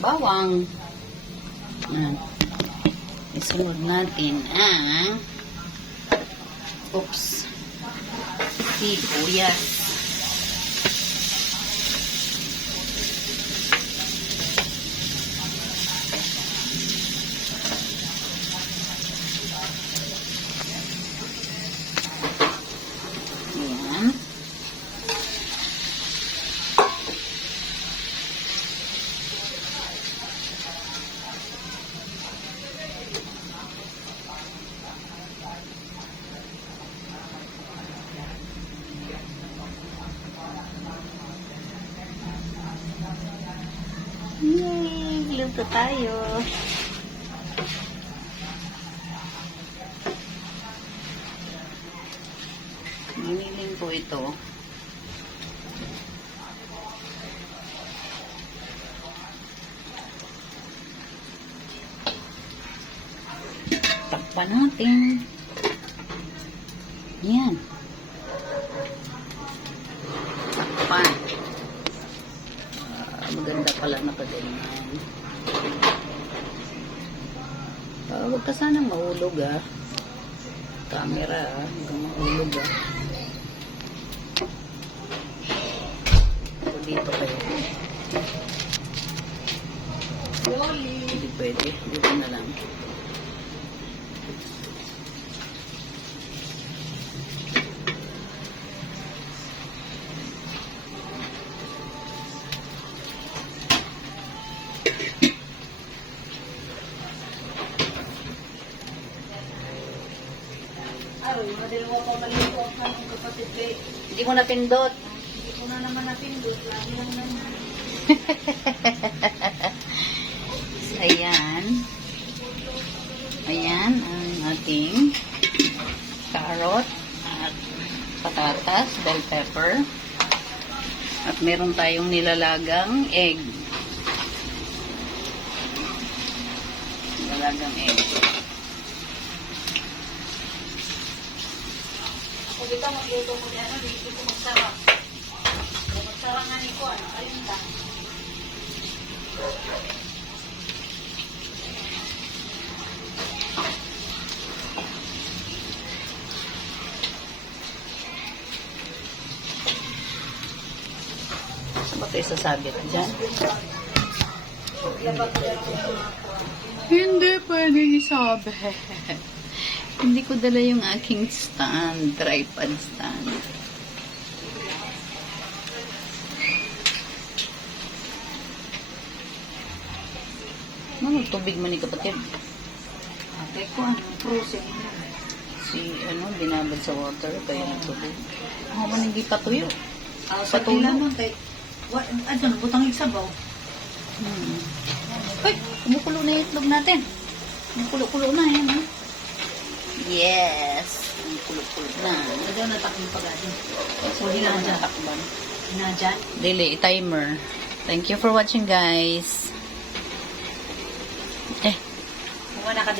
bawang. Yan. Isunod natin ang oops sibuyas. Yan. Yay! Luto tayo. Giniling ko ito. Takpan natin. Yan. Takpan. Ah, maganda pala na ganyan. Ah, huwag ka sanang mahulog ah. Camera ah. Huwag kang mahulog ah. O, dito kayo. Hindi pwede. Dito na lang. Ay, madali mo pa maligo ang kanong kapatid kay. Hindi mo napindot. Hindi ko na naman napindot. Lagi lang naman. So, ayan. Ayan ang ating carrot at patatas, bell pepper. At meron tayong nilalagang egg. Nilalagang egg. Dito magluto mo dyan, hindi ko magsarap. Magsarap nga ni ko, ano, ayun lang. Saan ba ito isasabit? Diyan? Dapat ko yan ang mga Hindi pwede isabi. Hindi ko dala yung aking stand, tripod stand. Ano, tubig man ni kapatid? Ate ko, ano, frozen. Si, ano, binabad sa water, kaya nagtubig. Ako man hindi patuyo. Ah, Sa sa tulo? tila man kay... Wa, ano, butang isabaw. Hmm. Ay, kumukulo na yung itlog natin. Kumukulo-kulo na, yan. eh. Yes. Na. Ito na takong pag-asin. So, hindi naman siya takban. Na dyan. Delay timer. Thank you for watching, guys. Eh, wala ka